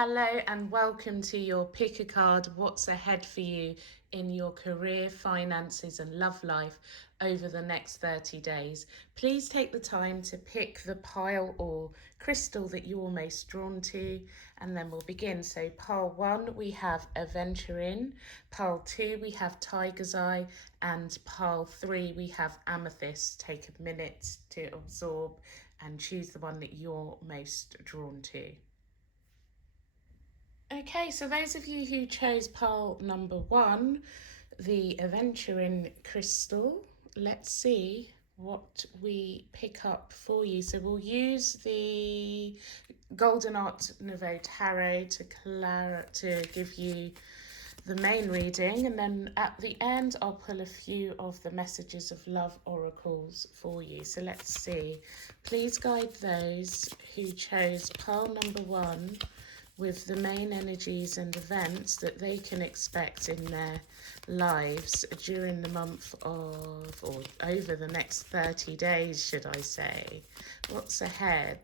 Hello and welcome to your Pick a Card What's Ahead for You in your career, finances and love life over the next 30 days. Please take the time to pick the pile or crystal that you're most drawn to and then we'll begin. So pile 1 we have Aventurine, pile 2 we have Tiger's Eye and pile 3 we have Amethyst. Take a minute to absorb and choose the one that you're most drawn to. Okay, so those of you who chose pile number 1, the Aventurine crystal, let's see what we pick up for you. So we'll use the Golden Art Nouveau Tarot to give you the main reading, and then at the end I'll pull a few of the messages of love oracles for you. So let's see. Please guide those who chose pile number 1 with the main energies and events that they can expect in their lives during the month of, or over the next 30 days, should I say. What's ahead?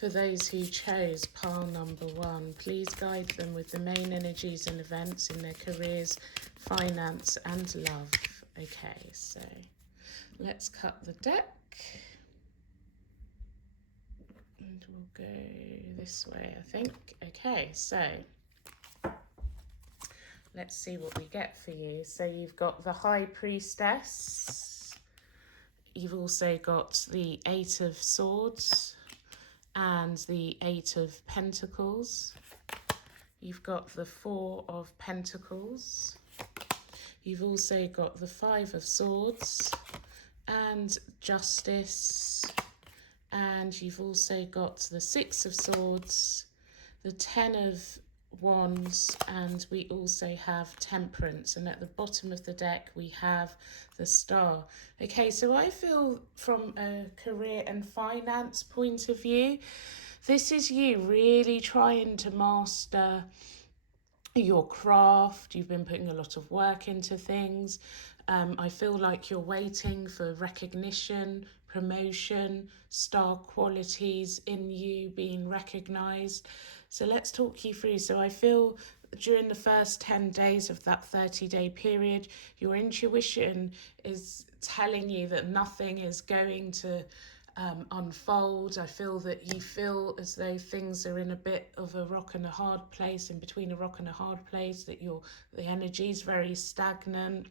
For those who chose pile number 1, please guide them with the main energies and events in their careers, finance and love. Okay, so let's cut the deck. And we'll go this way, I think. Okay, so let's see what we get for you. So you've got the High Priestess. You've also got the Eight of Swords and the Eight of Pentacles. You've got the Four of Pentacles. You've also got the Five of Swords and Justice. And you've also got the Six of Swords, the Ten of Wands, and we also have Temperance. And at the bottom of the deck, we have the Star. Okay, so I feel from a career and finance point of view, this is you really trying to master your craft. You've been putting a lot of work into things. I feel like you're waiting for recognition, promotion, star qualities in you being recognized. So let's talk you through. So I feel during the first 10 days of that 30-day period, your intuition is telling you that nothing is going to unfold. I feel that you feel as though things are in a bit of a rock and a hard place, in between a rock and a hard place, that the energy is very stagnant.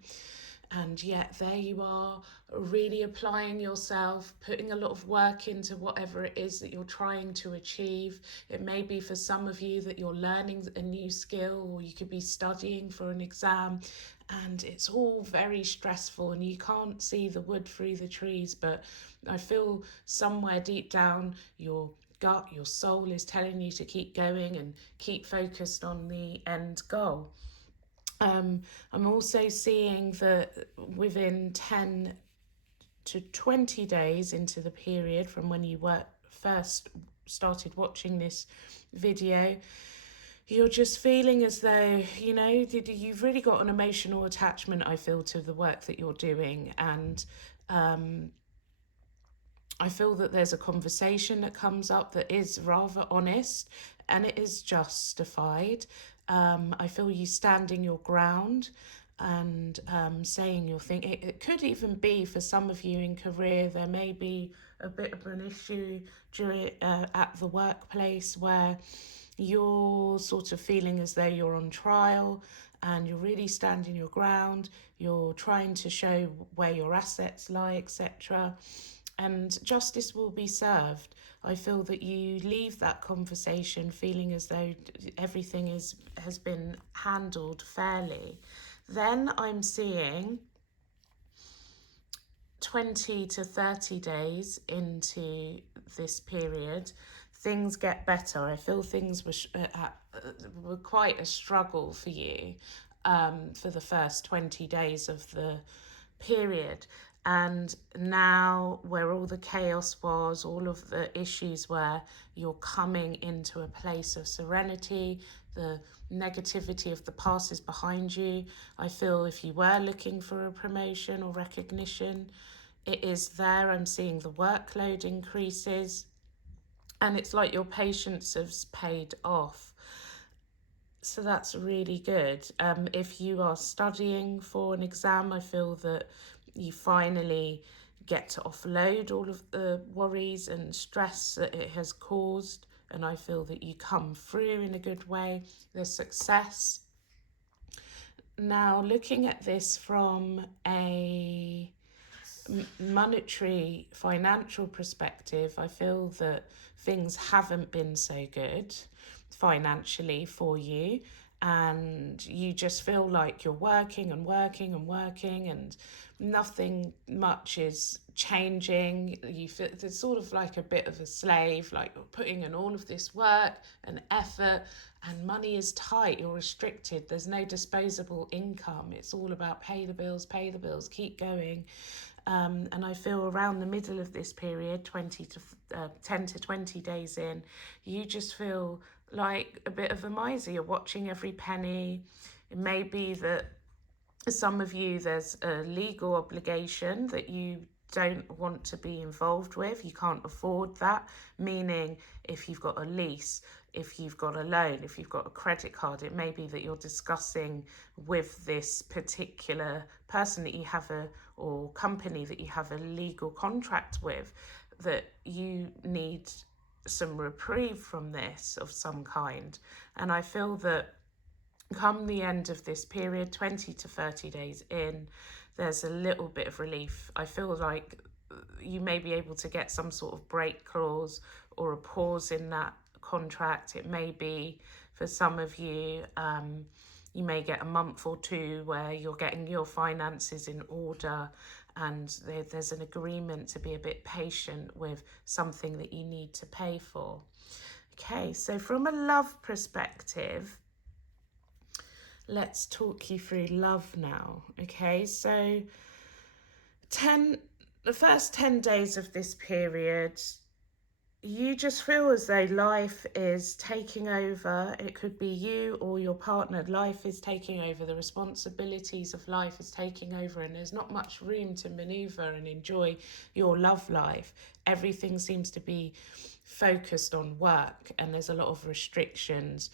And yet there you are, really applying yourself, putting a lot of work into whatever it is that you're trying to achieve. It may be for some of you that you're learning a new skill, or you could be studying for an exam, and it's all very stressful and you can't see the wood through the trees. But I feel somewhere deep down your gut, your soul is telling you to keep going and keep focused on the end goal. I'm also seeing that within 10 to 20 days into the period from when you first started watching this video, you're just feeling as though, you've really got an emotional attachment, I feel, to the work that you're doing. And I feel that there's a conversation that comes up that is rather honest and it is justified. I feel you standing your ground and saying your thing. It could even be for some of you in career, there may be a bit of an issue at the workplace where you're sort of feeling as though you're on trial and you're really standing your ground. You're trying to show where your assets lie, etc. And justice will be served. I feel that you leave that conversation feeling as though everything has been handled fairly. Then I'm seeing 20 to 30 days into this period, things get better. I feel things were quite a struggle for you for the first 20 days of the period. And now where all the chaos was, all of the issues where you're coming into a place of serenity, the negativity of the past is behind you. I feel if you were looking for a promotion or recognition, it is there. I'm seeing the workload increases. and it's like your patience has paid off. So that's really good. If you are studying for an exam, I feel that you finally get to offload all of the worries and stress that it has caused. And I feel that you come through in a good way. There's success. Now, looking at this from a monetary financial perspective, I feel that things haven't been so good financially for you, and you just feel like you're working and working and working and nothing much is changing. You feel there's sort of like a bit of a slave, like you're putting in all of this work and effort, and money is tight, you're restricted, there's no disposable income. It's all about pay the bills, keep going. And I feel around the middle of this period, 10 to 20 days in, you just feel like a bit of a miser. You're watching every penny. It may be that some of you, there's a legal obligation that you don't want to be involved with. You can't afford that, meaning if you've got a lease, if you've got a loan, if you've got a credit card, it may be that you're discussing with this particular person that you have or company that you have a legal contract with, that you need some reprieve from this of some kind. And I feel that come the end of this period, 20 to 30 days in, there's a little bit of relief. I feel like you may be able to get some sort of break clause or a pause in that contract. It may be, for some of you, you may get a month or two where you're getting your finances in order, and there's an agreement to be a bit patient with something that you need to pay for. Okay, so from a love perspective, let's talk you through love now. Okay, so the first 10 days of this period, you just feel as though life is taking over. It could be you or your partner. Life is taking over. The responsibilities of life is taking over, and there's not much room to maneuver and enjoy your love life. Everything seems to be focused on work, and there's a lot of restrictions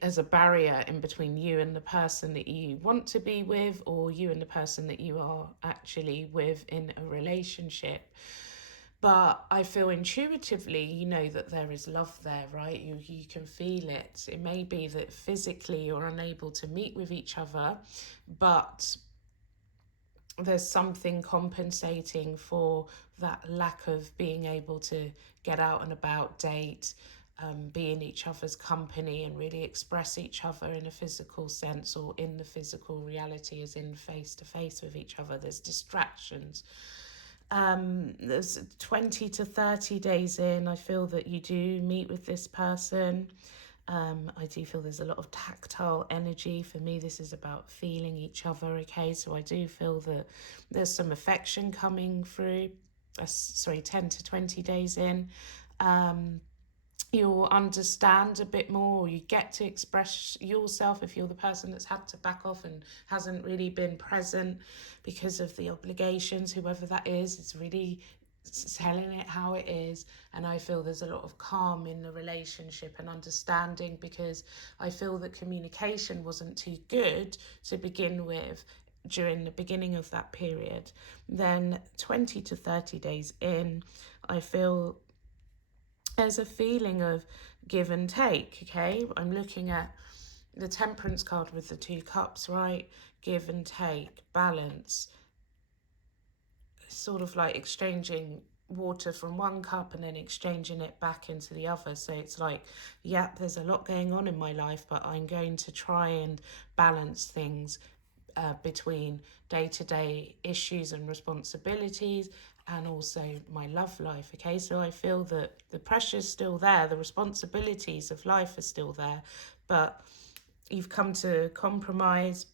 as a barrier in between you and the person that you want to be with, or you and the person that you are actually with in a relationship. But I feel intuitively, you know that there is love there, right? You can feel it. It may be that physically you're unable to meet with each other, but there's something compensating for that lack of being able to get out and about, date, be in each other's company and really express each other in a physical sense, or in the physical reality as in face to face with each other. There's distractions. There's 20 to 30 days in, I feel that you do meet with this person. I do feel there's a lot of tactile energy. For me, this is about feeling each other, okay? So I do feel that there's some affection coming through. 10 to 20 days in. You'll understand a bit more. You get to express yourself if you're the person that's had to back off and hasn't really been present because of the obligations, whoever that is. It's really telling it how it is. And I feel there's a lot of calm in the relationship and understanding, because I feel that communication wasn't too good to begin with during the beginning of that period. Then 20 to 30 days in, I feel there's a feeling of give and take, okay? I'm looking at the Temperance card with the 2 cups, right? Give and take, balance, sort of like exchanging water from one cup and then exchanging it back into the other. So it's like, yeah, there's a lot going on in my life, but I'm going to try and balance things between day-to-day issues and responsibilities and also my love life. Okay, so I feel that the pressure's still there, the responsibilities of life are still there, but you've come to compromise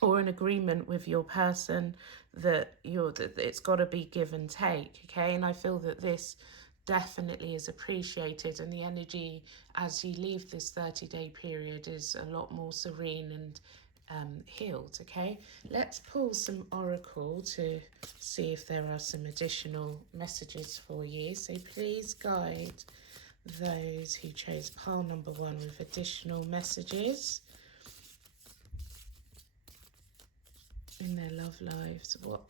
or an agreement with your person that it's got to be give and take. Okay, and I feel that this definitely is appreciated, and the energy as you leave this 30-day period is a lot more serene and healed. Okay, let's pull some oracle to see if there are some additional messages for you. So please guide those who chose pile number 1 with additional messages in their love lives. What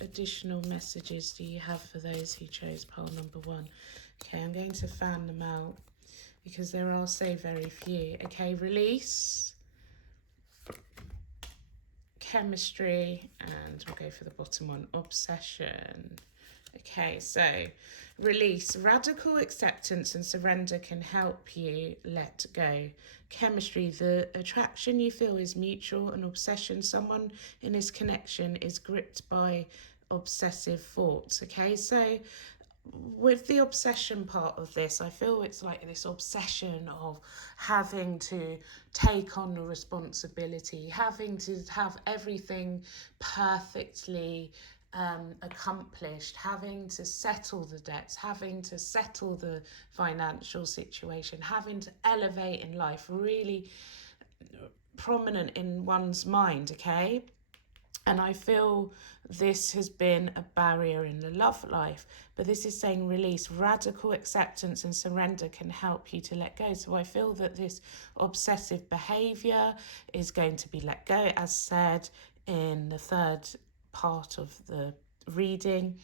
additional messages do you have for those who chose pile number 1? Okay, I'm going to fan them out because there are so very few. Okay, release, chemistry, and we'll go for the bottom one, obsession. Okay, so release, radical acceptance and surrender can help you let go. Chemistry, the attraction you feel is mutual, and obsession, someone in this connection is gripped by obsessive thoughts. Okay, so with the obsession part of this, I feel it's like this obsession of having to take on the responsibility, having to have everything perfectly accomplished, having to settle the debts, having to settle the financial situation, having to elevate in life, really prominent in one's mind, okay? And I feel this has been a barrier in the love life. But this is saying release, radical acceptance and surrender can help you to let go. So I feel that this obsessive behaviour is going to be let go, as said in the third part of the reading.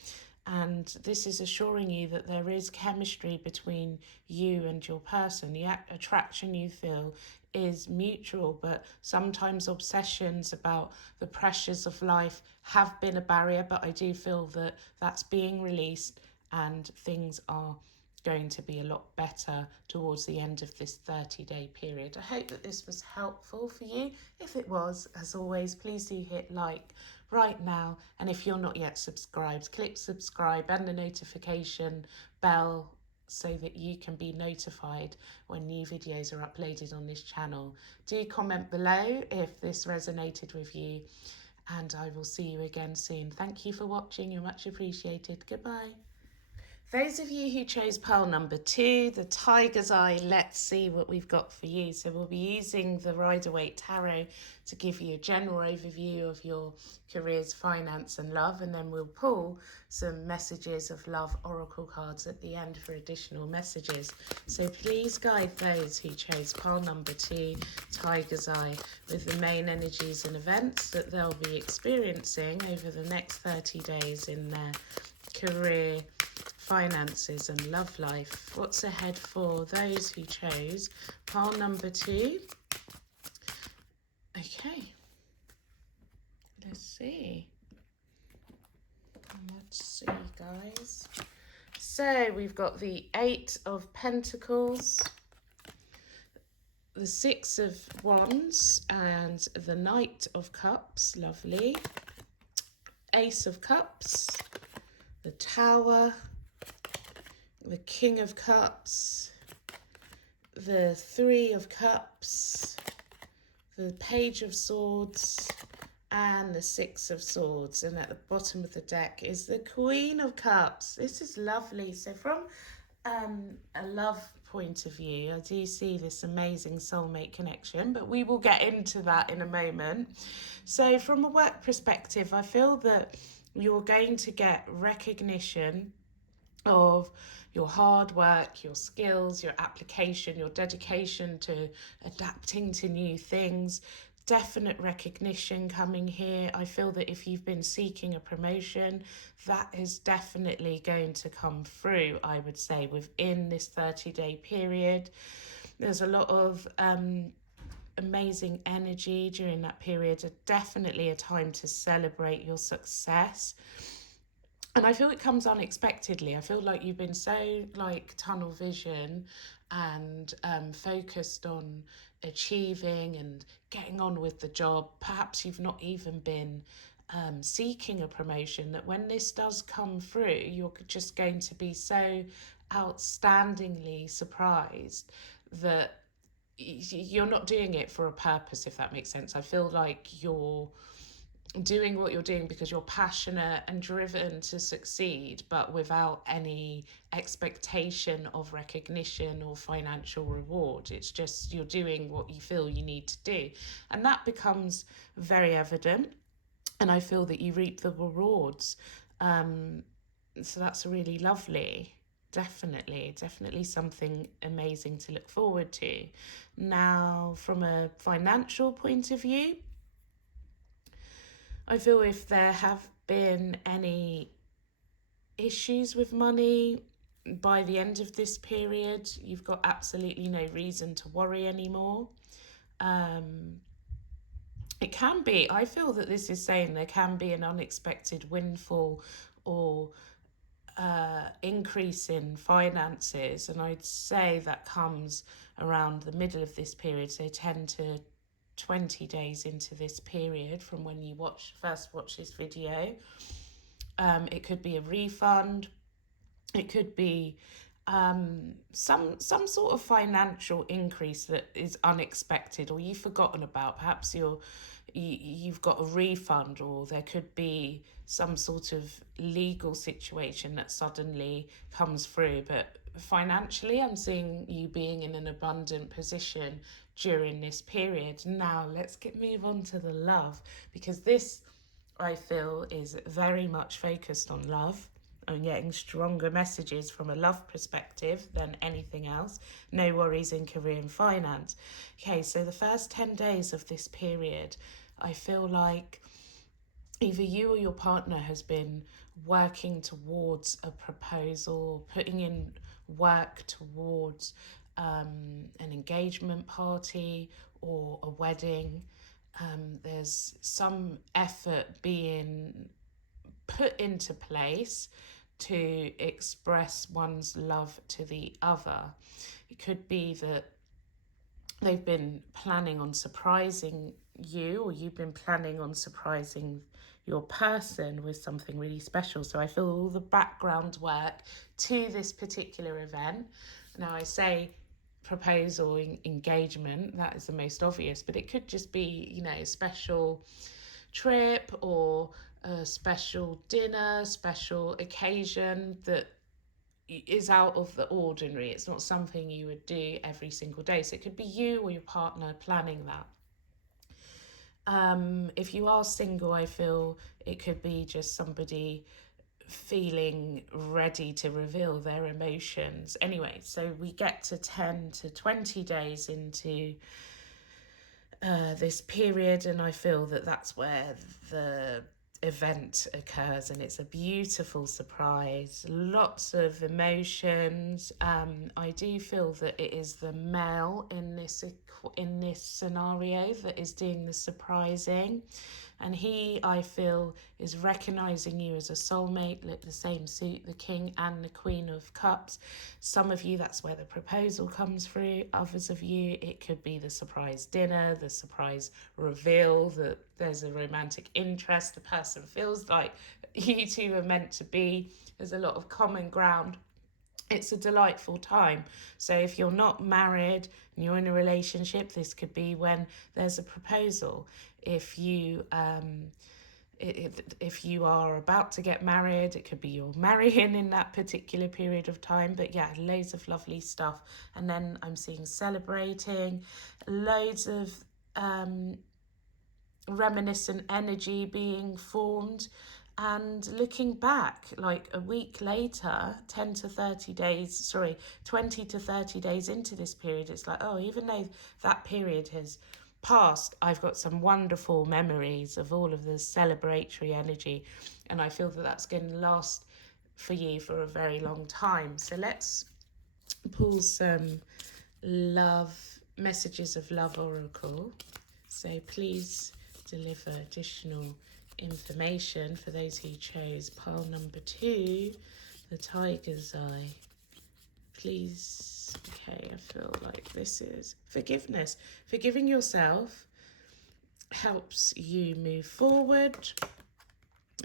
And this is assuring you that there is chemistry between you and your person. The attraction you feel is mutual, but sometimes obsessions about the pressures of life have been a barrier, but I do feel that that's being released and things are going to be a lot better towards the end of this 30-day period. I hope that this was helpful for you. If it was, as always, please do hit like right now, and if you're not yet subscribed, click subscribe and the notification bell so that you can be notified when new videos are uploaded on this channel. Do comment below if this resonated with you, and I will see you again soon. Thank you for watching, you're much appreciated. Goodbye. Those of you who chose pile number 2, the Tiger's Eye, let's see what we've got for you. So we'll be using the Rider-Waite Tarot to give you a general overview of your careers, finance and love, and then we'll pull some messages of love oracle cards at the end for additional messages. So please guide those who chose pile number 2, Tiger's Eye, with the main energies and events that they'll be experiencing over the next 30 days in their career, finances and love life. What's ahead for those who chose pile number 2? Okay, let's see, guys. So we've got the 8 of Pentacles, the 6 of Wands and the Knight of Cups, lovely, Ace of Cups, the Tower, the King of Cups, the 3 of Cups, the Page of Swords, and the 6 of Swords. And at the bottom of the deck is the Queen of Cups. This is lovely. So from a love point of view, I do see this amazing soulmate connection, but we will get into that in a moment. So from a work perspective, I feel that you're going to get recognition of your hard work, your skills, your application, your dedication to adapting to new things. Definite recognition coming here. I feel that if you've been seeking a promotion, that is definitely going to come through, I would say, within this 30-day period. There's a lot of amazing energy during that period. Definitely a time to celebrate your success. And I feel it comes unexpectedly. I feel like you've been so tunnel vision and focused on achieving and getting on with the job. Perhaps you've not even been seeking a promotion, that when this does come through, you're just going to be so outstandingly surprised that you're not doing it for a purpose, if that makes sense. I feel like you're doing what you're doing because you're passionate and driven to succeed, but without any expectation of recognition or financial reward. It's just you're doing what you feel you need to do. And that becomes very evident. And I feel that you reap the rewards. So that's really lovely. Definitely something amazing to look forward to. Now, from a financial point of view, I feel if there have been any issues with money by the end of this period, you've got absolutely no reason to worry anymore. It can be, I feel that this is saying there can be an unexpected windfall or increase in finances, and I'd say that comes around the middle of this period, so 10 to 20 days into this period from when you first watch this video. It could be a refund. It could be some sort of financial increase that is unexpected or you've forgotten about. Perhaps you've got a refund, or there could be some sort of legal situation that suddenly comes through. But financially, I'm seeing you being in an abundant position during this period. Now let's move on to the love, because this, I feel, is very much focused on love. I'm getting stronger messages from a love perspective than anything else. No worries in career and finance. Okay, so the first 10 days of this period, I feel like either you or your partner has been working towards a proposal, putting in work towards an engagement party or a wedding. There's some effort being put into place to express one's love to the other. It could be that they've been planning on surprising you, or you've been planning on surprising your person with something really special. So I feel all the background work to this particular event. Now, I say proposal, engagement, that is the most obvious, but it could just be, a special trip or a special dinner, special occasion that is out of the ordinary. It's not something you would do every single day. So it could be you or your partner planning that. If you are single, I feel it could be just somebody feeling ready to reveal their emotions. Anyway, so we get to 10 to 20 days into this period, and I feel that that's where the event occurs, and it's a beautiful surprise, lots of emotions. I do feel that it is the male in this scenario that is doing the surprising, and he, I feel, is recognizing you as a soulmate. Look, the same suit, the King and the Queen of Cups. Some of you, that's where the proposal comes through. Others of you, it could be the surprise dinner, the surprise reveal, that there's a romantic interest. The person feels like you two are meant to be. There's a lot of common ground. It's a delightful time. So if you're not married and you're in a relationship, this could be when there's a proposal. If you are about to get married, it could be you're marrying in that particular period of time. But yeah, loads of lovely stuff. And then I'm seeing celebrating, loads of reminiscent energy being formed. And looking back, like a week later, 20 to 30 days into this period, it's like, oh, even though that period has passed, I've got some wonderful memories of all of the celebratory energy. And I feel that that's going to last for you for a very long time. So let's pull some messages of love oracle. So please deliver additional information for those who chose pile number 2, the tiger's eye. Please. Okay, I feel like this is forgiveness. Forgiving yourself helps you move forward.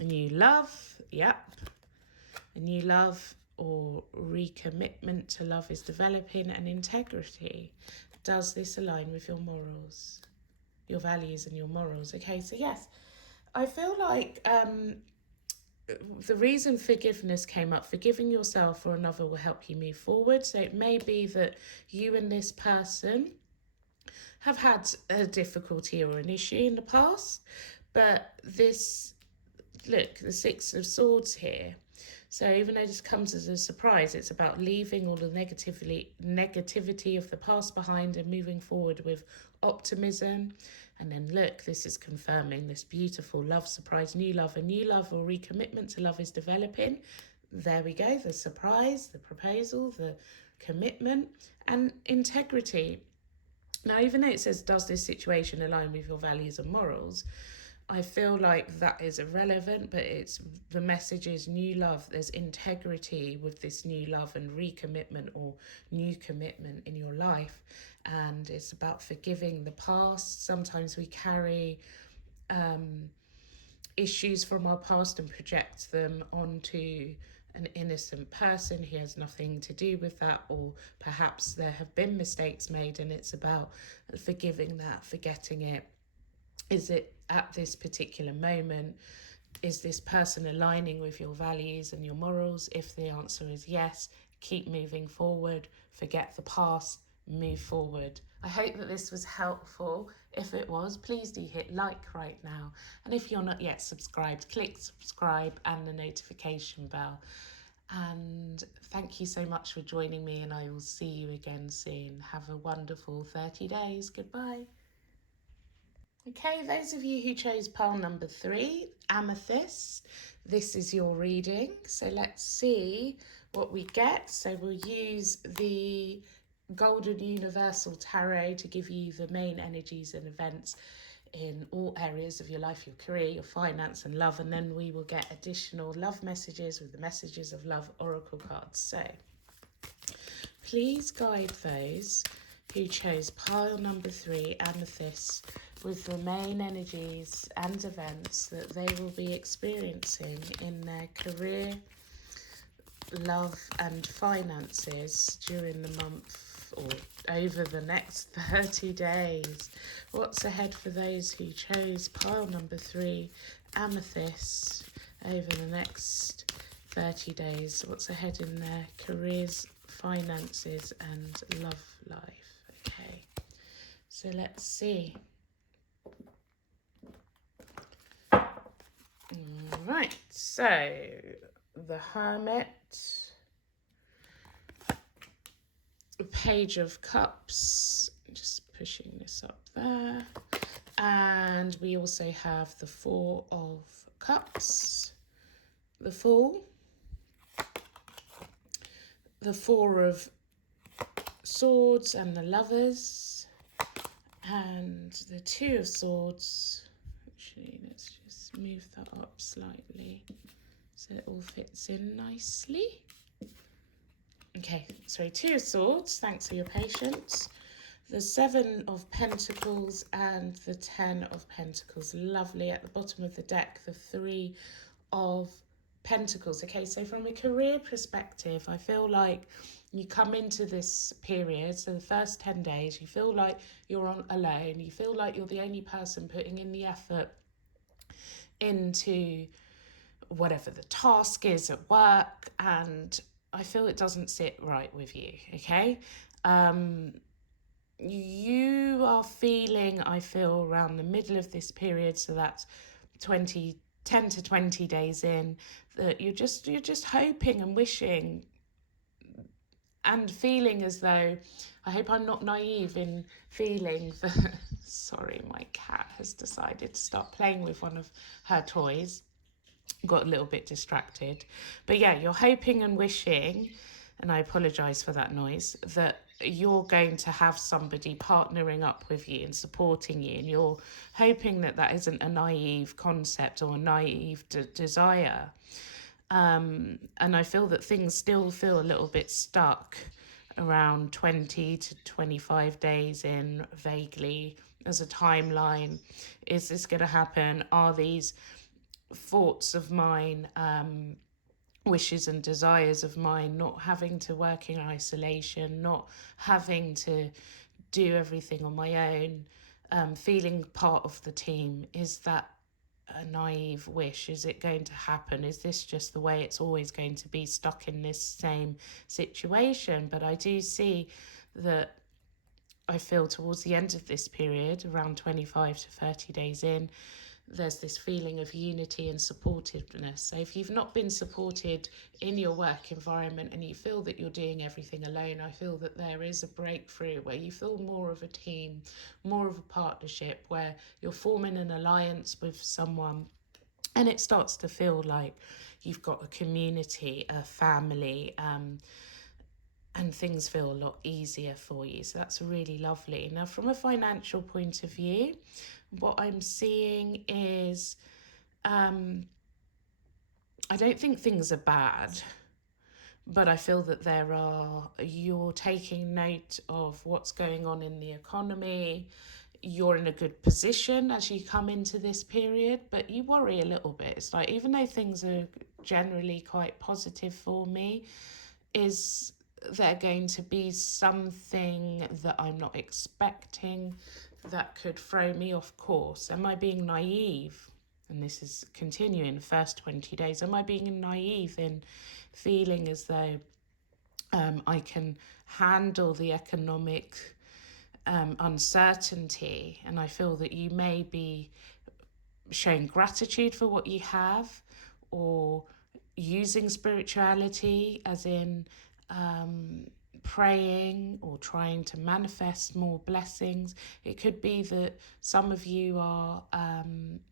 A new love, yep. A new love or recommitment to love is developing, and integrity. Does this align with your morals, your values and your morals? Okay, so yes, I feel like the reason forgiveness came up, forgiving yourself or another will help you move forward. So it may be that you and this person have had a difficulty or an issue in the past, but this, look, the Six of Swords here. So even though this comes as a surprise, it's about leaving all the negativity of the past behind and moving forward with optimism. And then look, this is confirming this beautiful love surprise, new love, a new love or recommitment to love is developing. There we go, the surprise, the proposal, the commitment, and integrity. Now, even though it says, does this situation align with your values and morals? I feel like that is irrelevant, but it's the message is new love. There's integrity with this new love and recommitment or new commitment in your life. And it's about forgiving the past. Sometimes we carry issues from our past and project them onto an innocent person. He has nothing to do with that, or perhaps there have been mistakes made, and it's about forgiving that, forgetting it. Is it at this particular moment? Is this person aligning with your values and your morals? If the answer is yes, keep moving forward, forget the past, move forward. I hope that this was helpful. If it was, please do hit like right now. And if you're not yet subscribed, click subscribe and the notification bell. And thank you so much for joining me, and I will see you again soon. Have a wonderful 30 days. Goodbye. Okay, those of you who chose pile number 3, Amethyst, this is your reading. So let's see what we get. So we'll use the Golden Universal Tarot to give you the main energies and events in all areas of your life, your career, your finance and love. And then we will get additional love messages with the Messages of Love Oracle cards. So please guide those who chose pile number 3, Amethyst, with the main energies and events that they will be experiencing in their career, love and finances during the month or over the next 30 days. What's ahead for those who chose pile number 3, Amethyst, over the next 30 days? What's ahead in their careers, finances and love life? Okay, so let's see. Right, so the Hermit, Page of Cups, just pushing this up there, and we also have the Four of Cups, the Fool, the Four of Swords and the Lovers, and the Two of Swords. Actually, let's just move that up slightly so it all fits in nicely. Okay, so Two of Swords, thanks for your patience. The Seven of Pentacles and the Ten of Pentacles. Lovely. At the bottom of the deck, the Three of Pentacles. Okay, so from a career perspective, I feel like you come into this period, so the first 10 days, you feel like you're on alone. You feel like you're the only person putting in the effort into whatever the task is at work, and I feel it doesn't sit right with you, okay? You are feeling, I feel, around the middle of this period, so that's 10 to 20 days in, that you're just hoping and wishing and feeling as though, I hope I'm not naive in feeling that, sorry, my cat has decided to start playing with one of her toys. Got a little bit distracted. But yeah, you're hoping and wishing, and I apologise for that noise, that you're going to have somebody partnering up with you and supporting you, and you're hoping that that isn't a naive concept or a naive desire. And I feel that things still feel a little bit stuck around 20 to 25 days in, vaguely, as a timeline. Is this going to happen? Are these thoughts of mine, wishes and desires of mine, not having to work in isolation, not having to do everything on my own, feeling part of the team, is that a naive wish? Is it going to happen? Is this just the way it's always going to be, stuck in this same situation? But I do see that I feel towards the end of this period, around 25 to 30 days in, there's this feeling of unity and supportiveness. So if you've not been supported in your work environment and you feel that you're doing everything alone, I feel that there is a breakthrough where you feel more of a team, more of a partnership, where you're forming an alliance with someone and it starts to feel like you've got a community, a family, and things feel a lot easier for you. So that's really lovely. Now, from a financial point of view, what I'm seeing is I don't think things are bad, but I feel that you're taking note of what's going on in the economy. You're in a good position as you come into this period, but you worry a little bit. It's like, even though things are generally quite positive for me, is there going to be something that I'm not expecting that could throw me off course? Am I being naive? And this is continuing the first 20 days. Am I being naive in feeling as though I can handle the economic uncertainty? And I feel that you may be showing gratitude for what you have, or using spirituality as in praying or trying to manifest more blessings. It could be that some of you are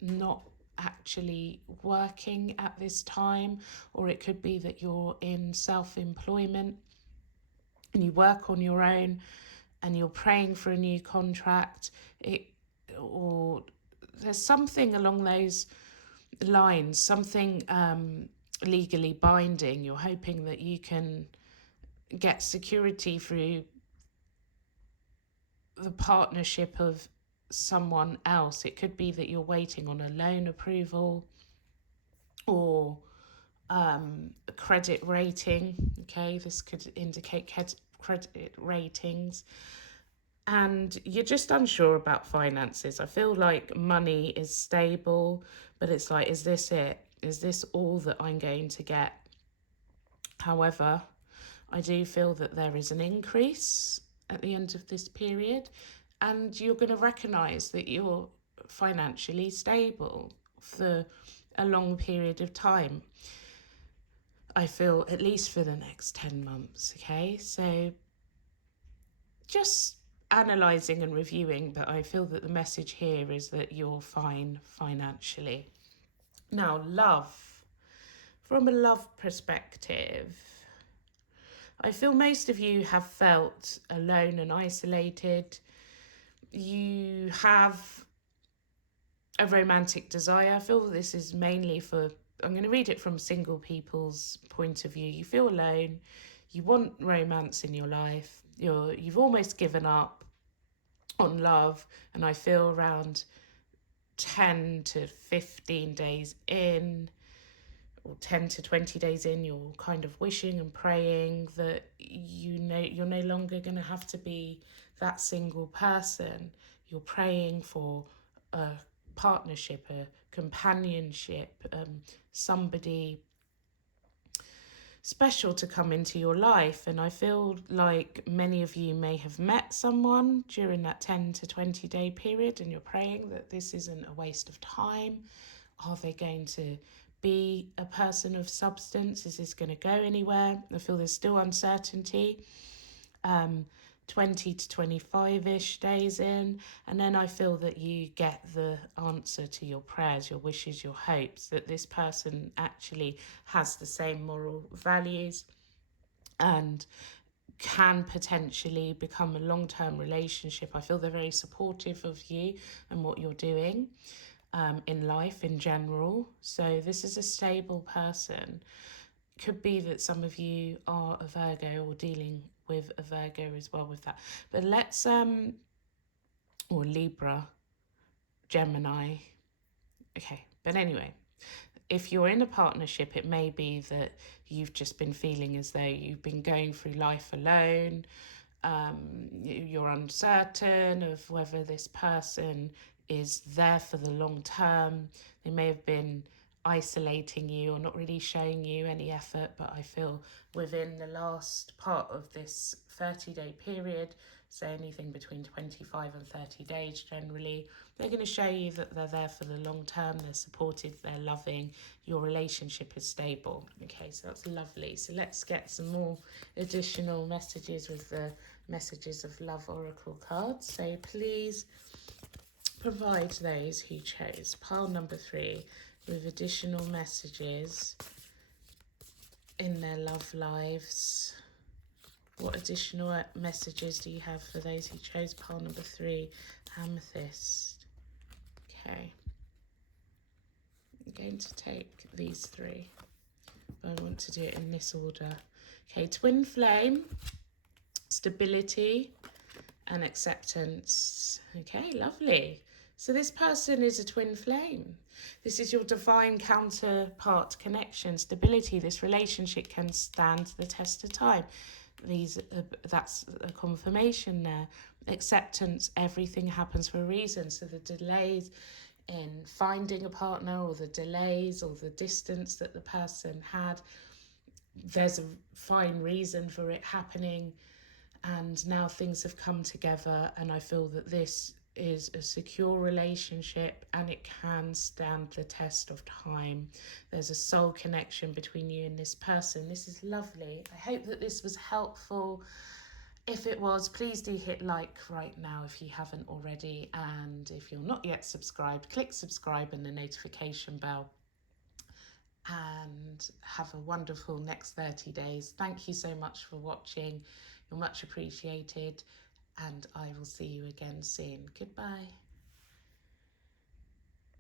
not actually working at this time, or it could be that you're in self-employment and you work on your own and you're praying for a new contract. Or there's something along those lines, something legally binding. You're hoping that you can get security through the partnership of someone else. It could be that you're waiting on a loan approval or a credit rating. Okay, this could indicate credit ratings. And you're just unsure about finances. I feel like money is stable, but it's like, is this it? Is this all that I'm going to get? However, I do feel that there is an increase at the end of this period, and you're going to recognise that you're financially stable for a long period of time. I feel at least for the next 10 months, okay? So just analysing and reviewing, but I feel that the message here is that you're fine financially. Now, love. From a love perspective, I feel most of you have felt alone and isolated. You have a romantic desire. I feel that this is mainly for, I'm going to read it from single people's point of view. You feel alone, you want romance in your life, you've almost given up on love, and I feel around 10 to 15 days in, or 10 to 20 days in, you're kind of wishing and praying that you're no longer going to have to be that single person. You're praying for a partnership, a companionship, somebody special to come into your life. And I feel like many of you may have met someone during that 10 to 20 day period, and you're praying that this isn't a waste of time. Are they going to be a person of substance? Is this going to go anywhere? I feel there's still uncertainty. 20 to 25-ish days in, and then I feel that you get the answer to your prayers, your wishes, your hopes, that this person actually has the same moral values and can potentially become a long-term relationship. I feel they're very supportive of you and what you're doing in life in general. So this is a stable person. Could be that some of you are a Virgo or dealing with a Virgo as well with that. But let's or Libra, Gemini. Okay, but anyway, if you're in a partnership, it may be that you've just been feeling as though you've been going through life alone. You're uncertain of whether this person is there for the long term. They may have been isolating you or not really showing you any effort, but I feel within the last part of this 30-day period, so anything between 25 and 30 days generally, they're going to show you that they're there for the long term, they're supportive, they're loving, your relationship is stable. Okay, so that's lovely. So let's get some more additional messages with the Messages of Love Oracle cards. So please provide those who chose pile number 3 with additional messages in their love lives. What additional messages do you have for those who chose pile number 3, Amethyst? Okay, I'm going to take these 3, but I want to do it in this order. Okay, twin flame, stability and acceptance. Okay, lovely. So this person is a twin flame. This is your divine counterpart connection, stability. This relationship can stand the test of time. That's a confirmation there. Acceptance, everything happens for a reason. So the delays in finding a partner, or the delays or the distance that the person had, there's a fine reason for it happening, and now things have come together, and I feel that this is a secure relationship and it can stand the test of time. There's a soul connection between you and this person. This is lovely. I hope that this was helpful. If it was, please do hit like right now if you haven't already, and if you're not yet subscribed, click subscribe and the notification bell, and have a wonderful next 30 days. Thank you so much for watching. You're much appreciated, and I will see you again soon. Goodbye.